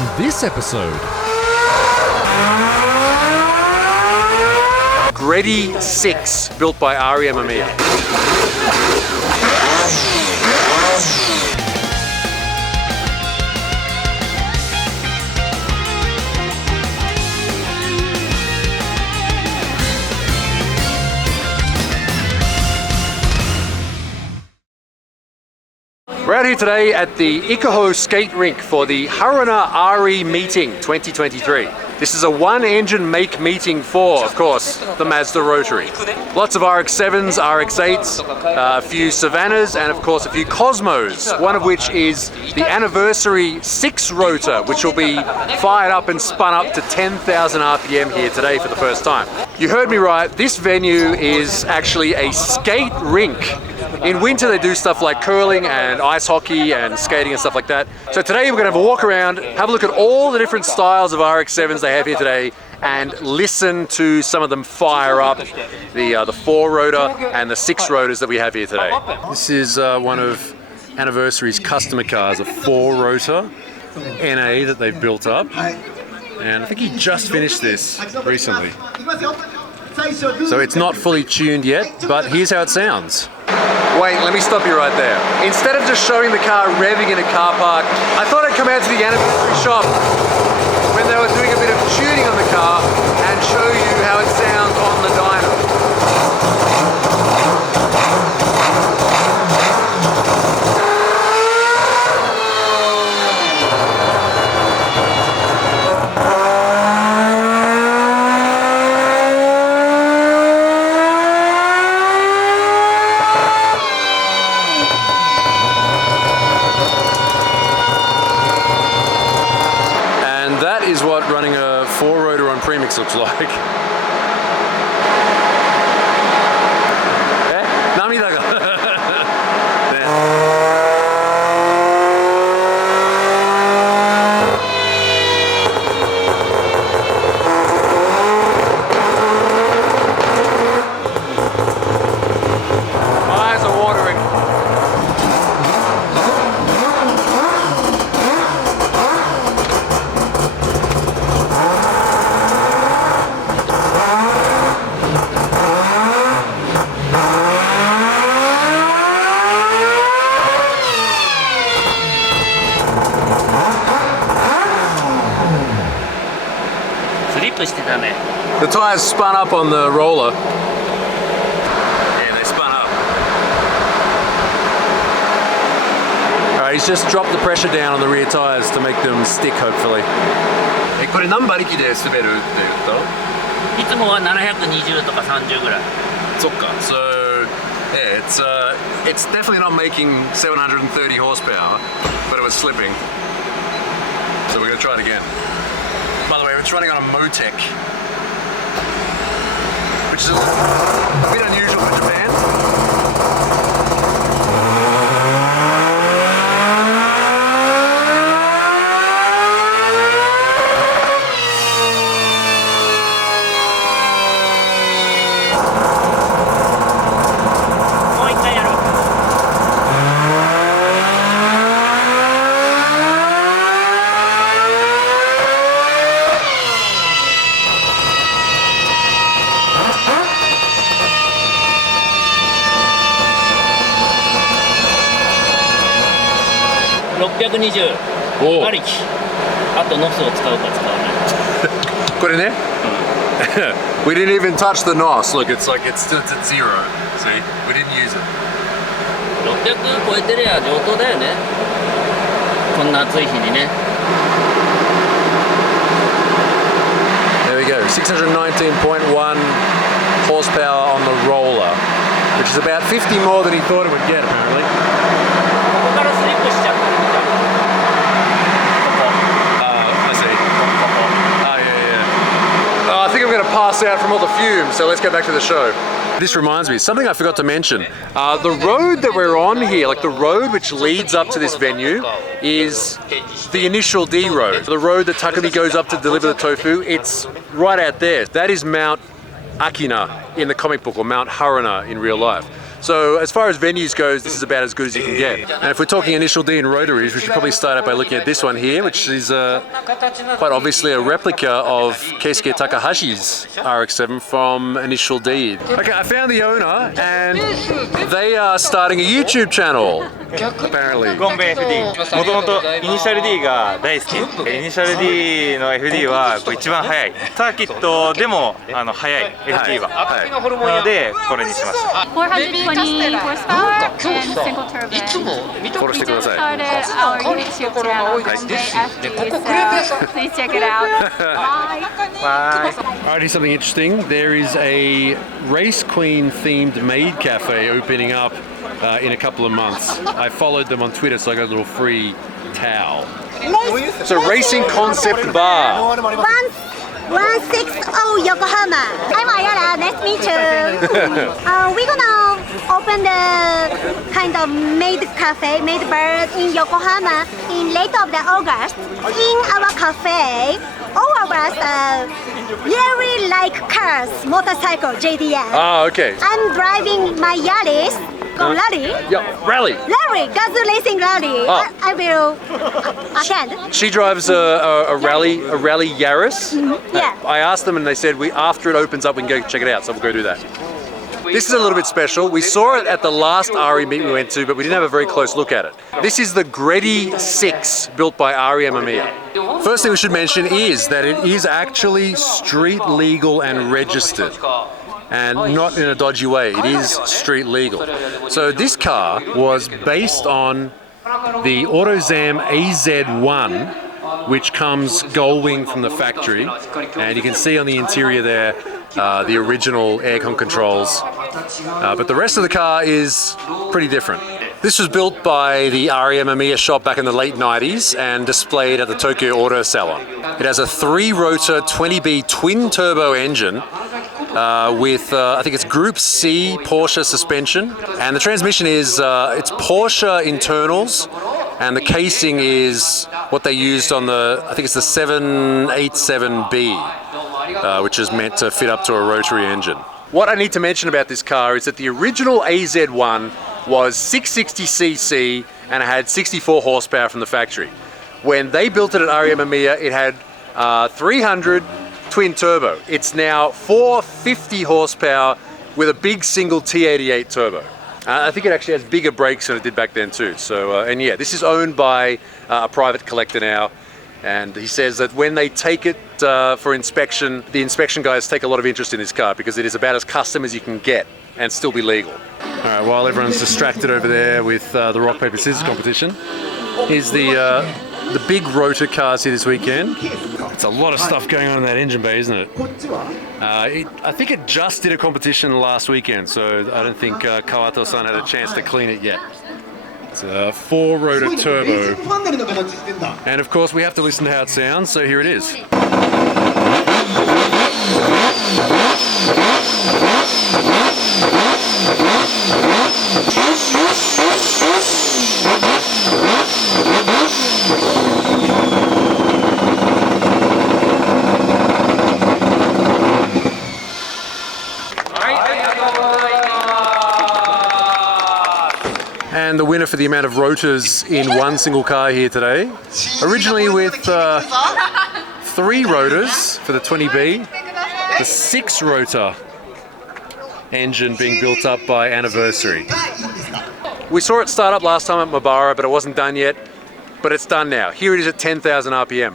on this episode. Gredi 6, built by REM. We're out here today at the Ikaho skate rink for the Haruna RE Meeting 2023. This is a one-engine make meeting for, of course, the Mazda Rotary. Lots of RX-7s, RX-8s, a few Savannahs, and of course a few Cosmos, one of which is the anniversary 6 rotor, which will be fired up and spun up to 10,000 RPM here today for the first time. You heard me right, this venue is actually a skate rink. In winter they do stuff like curling and ice hockey and skating and stuff like that. So today we're going to have a walk around, have a look at all the different styles of RX-7s they have here today and listen to some of them fire up the 4 rotor and the 6 rotors that we have here today. This is one of Anniversary's customer cars, a 4 rotor NA that they've built up. And I think he just finished this recently. So it's not fully tuned yet, but here's how it sounds. Wait, let me stop you right there. Instead of just showing the car revving in a car park, I thought I'd come out to the anniversary shop when they were doing a bit of tuning on the car and show you how it sounds on the dyno. Is what running a 4 rotor on premix looks like. My eyes are watering. The tires spun up on the roller. Yeah, they spun up. Alright, he's just dropped the pressure down on the rear tires to make them stick, hopefully. これ何馬力で滑るって言った？いつもは720とか30ぐらい。そっか。So, yeah, it's definitely not making 730 horsepower, but it was slipping. So we're going to try it again. By the way, it's running on a Motec, which is a bit unusual for Japan. We didn't even touch the NOS. Look, it's like it's still at 0. See, we didn't use it. 600超えてりゃ上等だよね。こんな暑い日にね。There we go. 619.1 horsepower on the roller, which is about 50 more than he thought it would get, apparently. I think I'm going to pass out from all the fumes, so let's get back to the show. This reminds me, something I forgot to mention. The road that we're on here, like the road which leads up to this venue, is the initial D road. The road that Takumi goes up to deliver the tofu, it's right out there. That is Mount Akina in the comic book, or Mount Haruna in real life. So as far as venues goes, this is about as good as you can get. And if we're talking initial D and rotaries, we should probably start out by looking at this one here, which is quite obviously a replica of Keisuke Takahashi's RX-7 from initial D. Okay, I found the owner and they are starting a YouTube channel, apparently. ゴンベ FD もともとイニシャル D が大好き。イニシャル D の FD は一番速い。サーキットでも速い FD は。なのでこれにしました。420 horsepower and single turbine. フォローしてください。 Started our YouTube channel, Gombe FD, so please check it out. Bye. Alright, here's something interesting. There is a Race Queen themed maid cafe opening up in a couple of months. I followed them on Twitter, so I got a little free towel. So Racing Concept Bar. 160 Yokohama. I'm Ayala. Nice to meet you. We're gonna open the kind of maid cafe, maid bar in Yokohama in late of the August. In our cafe, all of us really like cars, motorcycle, JDM. Ah, okay. I'm driving my Yaris. Rally? Yeah, rally. Rally, Gas Racing Rally. Oh. I will attend. She drives a rally Yaris. Yeah. I asked them and they said after it opens up we can go check it out, so we'll go do that. This is a little bit special. We saw it at the last RE meet we went to, but we didn't have a very close look at it. This is the Greddy 6 built by RE Mamiya. First thing we should mention is that it is actually street legal and registered. And not in a dodgy way, it is street legal. So this car was based on the AutoZam AZ1, which comes gull-winged from the factory. And you can see on the interior there the original aircon controls. But the rest of the car is pretty different. This was built by the RE Mamiya shop back in the late 90s and displayed at the Tokyo Auto Salon. It has a 3-rotor 20B twin-turbo engine with, I think it's Group C Porsche suspension. And the transmission is, it's Porsche internals, and the casing is what they used on the, I think it's the 787B, which is meant to fit up to a rotary engine. What I need to mention about this car is that the original AZ1 was 660cc and it had 64 horsepower from the factory. When they built it at RE Mamiya, it had 300 twin turbo. It's now 450 horsepower with a big single T88 turbo. I think it actually has bigger brakes than it did back then too. So, and yeah, this is owned by a private collector now. And he says that when they take it for inspection, the inspection guys take a lot of interest in this car because it is about as custom as you can get and still be legal. All right, while everyone's distracted over there with the rock, paper, scissors competition, here's the big rotor cars here this weekend. It's a lot of stuff going on in that engine bay, isn't it? I think it just did a competition last weekend, so I don't think Kawato-san had a chance to clean it yet. It's a 4-rotor turbo. And of course we have to listen to how it sounds, so here it is. And the winner for the amount of rotors in one single car here today. Originally with 3 rotors for the 20B, the 6-rotor engine being built up by Anniversary. We saw it start up last time at Mabara, but it wasn't done yet. But it's done now. Here it is at 10,000 RPM.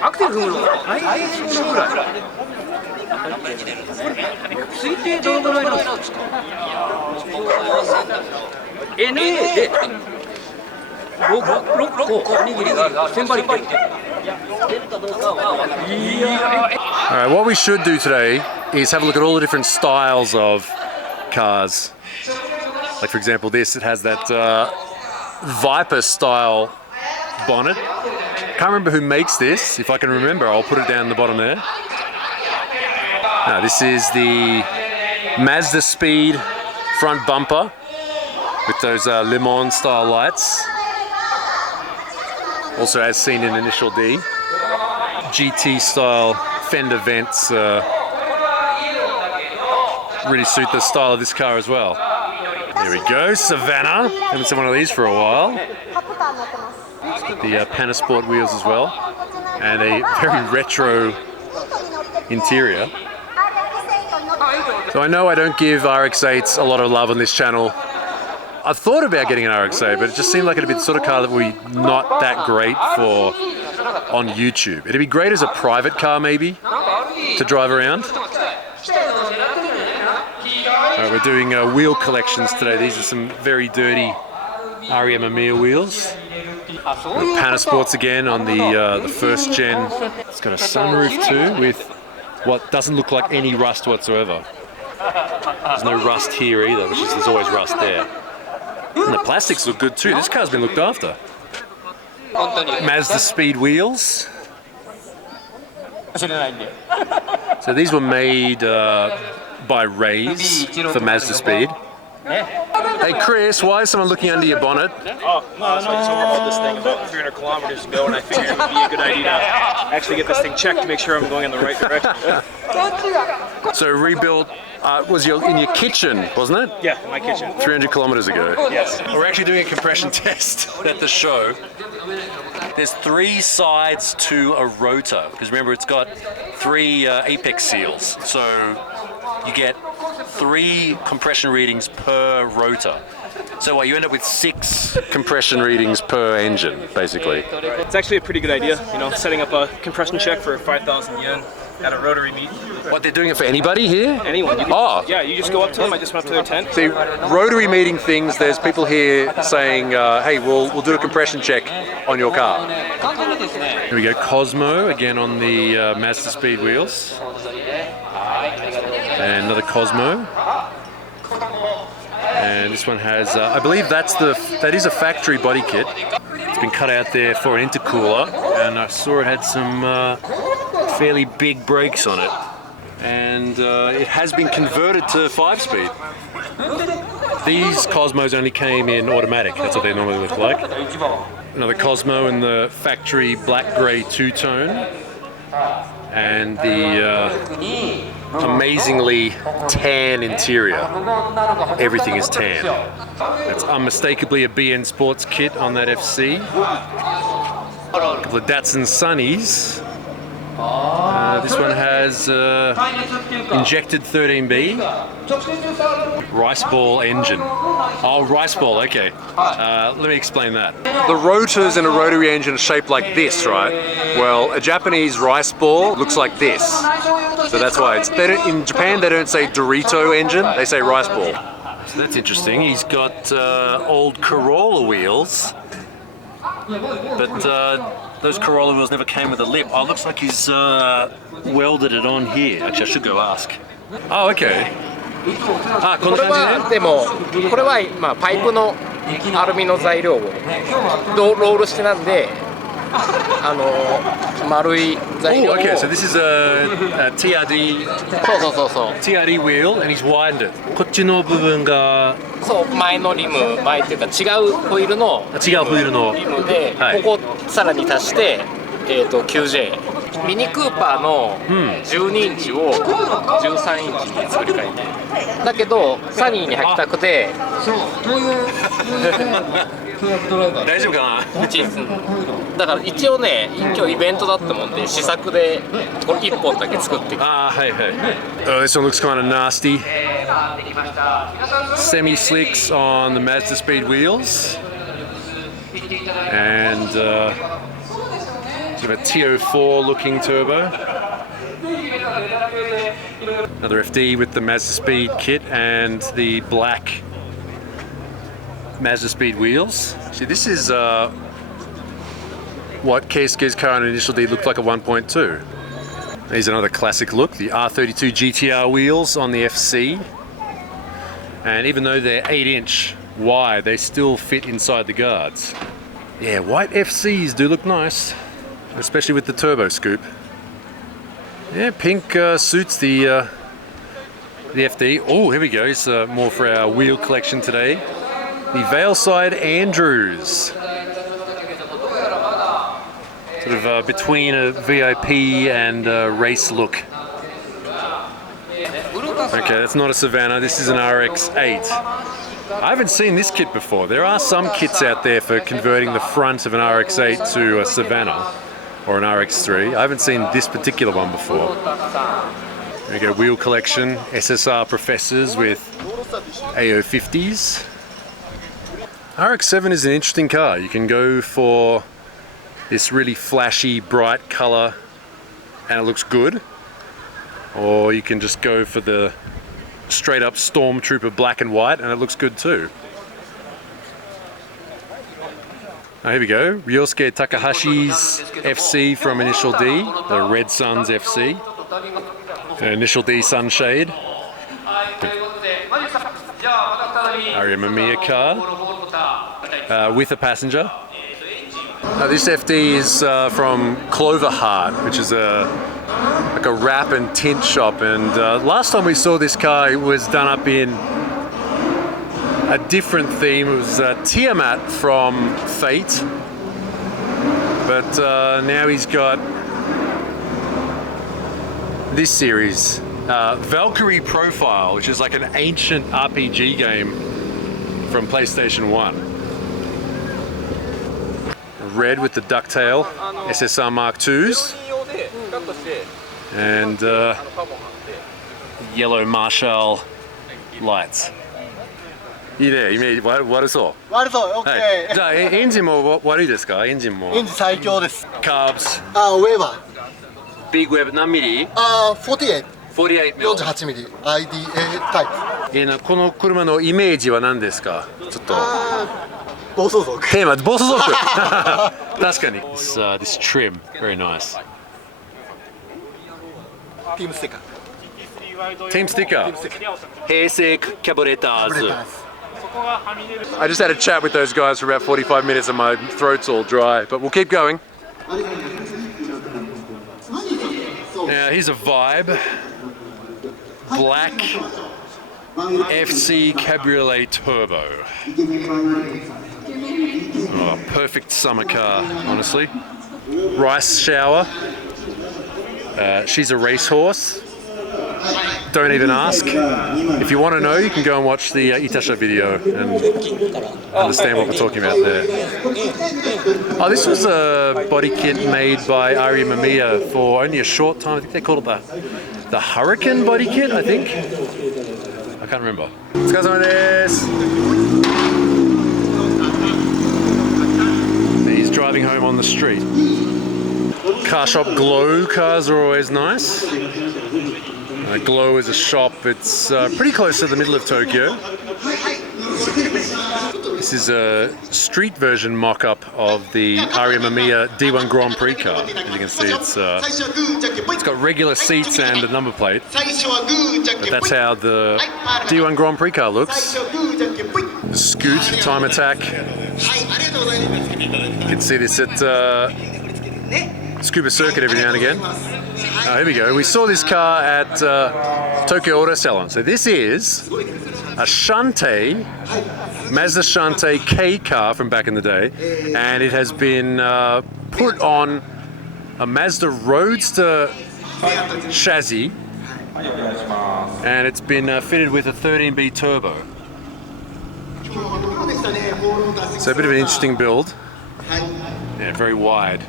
アクセル踏むの大変そうなぐらい。推定どのぐらいなんですか。NA で6個おにぎりが1000馬力。Alright, what we should do today is have a look at all the different styles of cars. Like for example this, it has that Viper style bonnet. Can't remember who makes this. If I can remember, I'll put it down the bottom there. Now this is the Mazda Speed front bumper with those Le Mans style lights. Also as seen in Initial D. GT style fender vents really suit the style of this car as well. There we go, Savannah. Haven't seen one of these for a while. It's got the Panasport wheels as well, and a very retro interior. So I know I don't give RX-8s a lot of love on this channel. I've thought about getting an RX-8, but it just seemed like it'd be the sort of car that would be not that great for on YouTube. It'd be great as a private car maybe, to drive around. Alright, we're doing wheel collections today. These are some very dirty REM Amir wheels. Panasports again on the first gen. It's got a sunroof too with what doesn't look like any rust whatsoever. There's no rust here either, which is there's always rust there. And the plastics look good too. This car's been looked after. Mazda Speed wheels. So these were made by Rays for Mazda Speed. Hey Chris, why is someone looking under your bonnet? Oh, no, I just overhauled this thing about 300 kilometers ago, and I figured it would be a good idea to actually get this thing checked to make sure I'm going in the right direction. So rebuilt, was in your kitchen, wasn't it? Yeah, my kitchen. 300 kilometers ago. Yes. We're actually doing a compression test at the show. There's 3 sides to a rotor, because remember it's got 3 apex seals. So you get 3 compression readings per rotor. So you end up with 6 compression readings per engine, basically. It's actually a pretty good idea, you know, setting up a compression check for 5,000 yen at a Rotary Meeting. What, they're doing it for anybody here? Anyone. You can, yeah, you just go up to them. I just went up to their tent. See, Rotary Meeting things, there's people here saying, hey, we'll do a compression check on your car. Here we go, Cosmo, again on the Mazda Speed wheels. And another Cosmo. And this one has, I believe that is a factory body kit. It's been cut out there for an intercooler, and I saw it had some fairly big brakes on it. And it has been converted to 5-speed. These Cosmos only came in automatic, that's what they normally look like. Another Cosmo in the factory black-grey two-tone. And the amazingly tan interior. Everything is tan. That's unmistakably a BN Sports kit on that FC. A couple of Datsun Sunnies. This one has injected 13B. Rice ball engine. Oh, rice ball, okay. Let me explain that. The rotors in a rotary engine are shaped like this, right? Well, a Japanese rice ball looks like this. So that's why in Japan they don't say Dorito engine, they say rice ball. So that's interesting. He's got old Corolla wheels. But those Corolla wheels never came with a lip. Oh, it looks like he's welded it on here. Actually, I should go ask. Oh, okay. これはでもこれはまあパイプのアルミの材料をロールしてなんで丸い材料を Okay, so this is a TRD. そう。TRD wheel, and he's widened it. こっちの部分がそう前のリム前っていうか違うホイールのリムで、はい、ここさらに足して9J ミニクーパーの12インチを13インチに作り変えてだけどサニーに履きたくて大丈夫かなだから一応ね今日イベントだったもんで試作でこれ1本だけ作ってはいはい This one looks kind of nasty Semi slicks on the Mazda Speed wheels and Sort of a TO4 looking turbo. Another FD with the Mazda Speed kit and the black Mazda Speed wheels. See, this is what Keisuke's car on Initial D looked like a 1.2. Here's another classic look, the R32 GTR wheels on the FC. And even though they're 8-inch wide, they still fit inside the guards. Yeah, white FCs do look nice, especially with the turbo scoop. Yeah, pink suits the FD. Oh, here we go. It's more for our wheel collection today. The Valeside Andrews. Sort of between a VIP and a race look. Okay, that's not a Savannah. This is an RX-8. I haven't seen this kit before. There are some kits out there for converting the front of an RX-8 to a Savannah or an RX-3. I haven't seen this particular one before. There we go, wheel collection, SSR Professors with AO50s. RX-7 is an interesting car. You can go for this really flashy, bright color and it looks good. Or you can just go for the straight up Stormtrooper black and white and it looks good too. Here we go, Ryosuke Takahashi's FC from Initial D, the Red Suns FC. Initial D Sunshade. Aria Mamiya car with a passenger. This FD is from Clover Heart, which is like a wrap and tint shop, and last time we saw this car it was done up in a different theme. It was Tiamat from Fate, but now he's got this series, Valkyrie Profile, which is like an ancient RPG game from PlayStation 1. Red with the ducktail SSR Mark IIs. And yellow Marshall lights. いいね、イメージ悪そう。悪そう、オッケー。じゃあエンジンも悪いですか？エンジンも。エンジン最強です。Carbs。ウェーバー。Big Web 何ミリ？48。48ミリ。48ミリ。IDA タイプ。この車のイメージは何ですか？ちょっと。暴走族。テーマ暴走族。確かに。This trim, very nice. Team sticker. Team sticker. 平成キャブレターズ。I just had a chat with those guys for about 45 minutes and my throat's all dry, but we'll keep going. Now here's a vibe. Black FC Cabriolet Turbo. Oh, perfect summer car, honestly. Rice shower. She's a racehorse. Don't even ask. If you want to know, you can go and watch the Itasha video and understand what we're talking about there. Oh, this was a body kit made by Ari Mamiya for only a short time. I think they called it the Hurricane body kit, I think. I can't remember. お疲れ様です. He's driving home on the street. Car shop Glow cars are always nice. Glow is a shop, it's pretty close to the middle of Tokyo. This is a street version mock-up of the Aria Mamiya D1 Grand Prix car. As you can see, it's got regular seats and a number plate. But that's how the D1 Grand Prix car looks. Scoot, time attack. You can see this at Scuba Circuit every now and again. Here we go. We saw this car at Tokyo Auto Salon. So this is a Shante, Mazda Shante K car from back in the day, and it has been put on a Mazda Roadster chassis, and it's been fitted with a 13B turbo. So a bit of an interesting build. Yeah, very wide.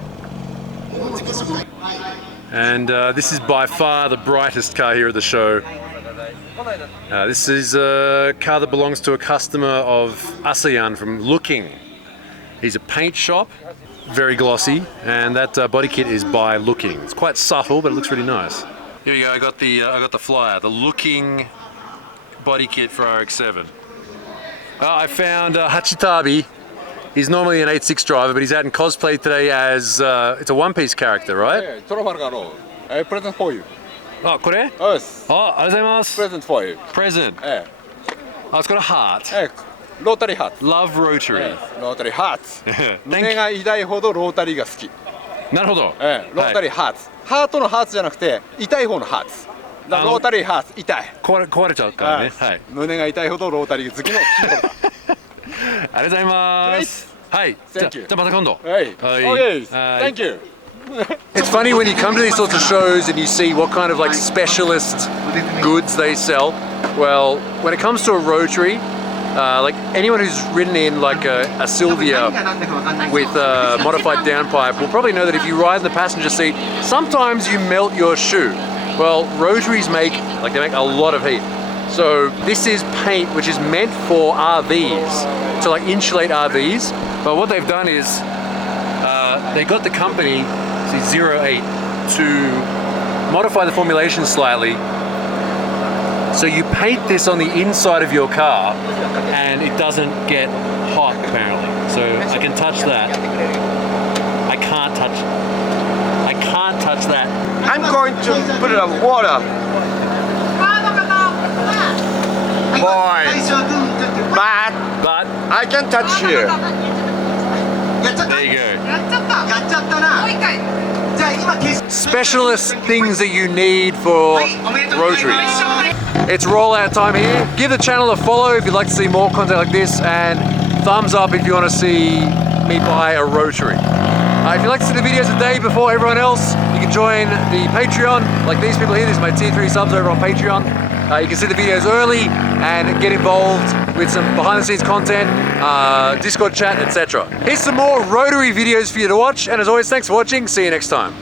And this is by far the brightest car here at the show. This is a car that belongs to a customer of ASEAN from Looking. He's a paint shop. very glossy, and that body kit is by Looking. It's quite subtle, but it looks really nice. Here you go. I got the flyer, the Looking body kit for RX-7. I found Hachitabi. He's normally an 8.6 driver, but he's out in cosplay today as it's a One Piece character, right? A present for you. Oh, これ? Yes. ありがとうございます。 Present for you. Present. Eh. Oh, it's got a heart. Rotary hat. Love Rotary. Rotary hat. Thank 胸が痛いほどロータリーが好き。なるほど。ロータリーハーツ。ハートのハーツじゃなくて痛い方のハーツ。ロータリーハーツ痛い。壊れちゃうからね。はい。胸が痛いほどロータリー好きのキーボード。ありがとうございます。はい。じゃあまた今度。はい。Okay. Thank you. It's funny when you come to these sorts of shows and you see what kind of like specialist goods they sell. Well, when it comes to a Rotary, like anyone who's ridden in like a Sylvia with a modified downpipe will probably know that if you ride in the passenger seat, sometimes you melt your shoe. Well, Rotaries they make a lot of heat. So this is paint which is meant for RVs, to like insulate RVs. But what they've done is they got the company, 08, to modify the formulation slightly. So you paint this on the inside of your car and it doesn't get hot apparently. So I can touch that. I can't touch that. I'm going to put it on water. Boy. But I can touch here. There you go. Specialist things that you need for Rotaries. It's rollout time here. Give the channel a follow if you'd like to see more content like this, and thumbs up if you want to see me buy a Rotary. If you'd like to see the videos a day before everyone else, you can join the Patreon, like these people here. These are my tier 3 subs over on Patreon. You can see the videos early and get involved with some behind the scenes content, Discord chat, etc. Here's some more Rotary videos for you to watch, and as always, thanks for watching. See you next time.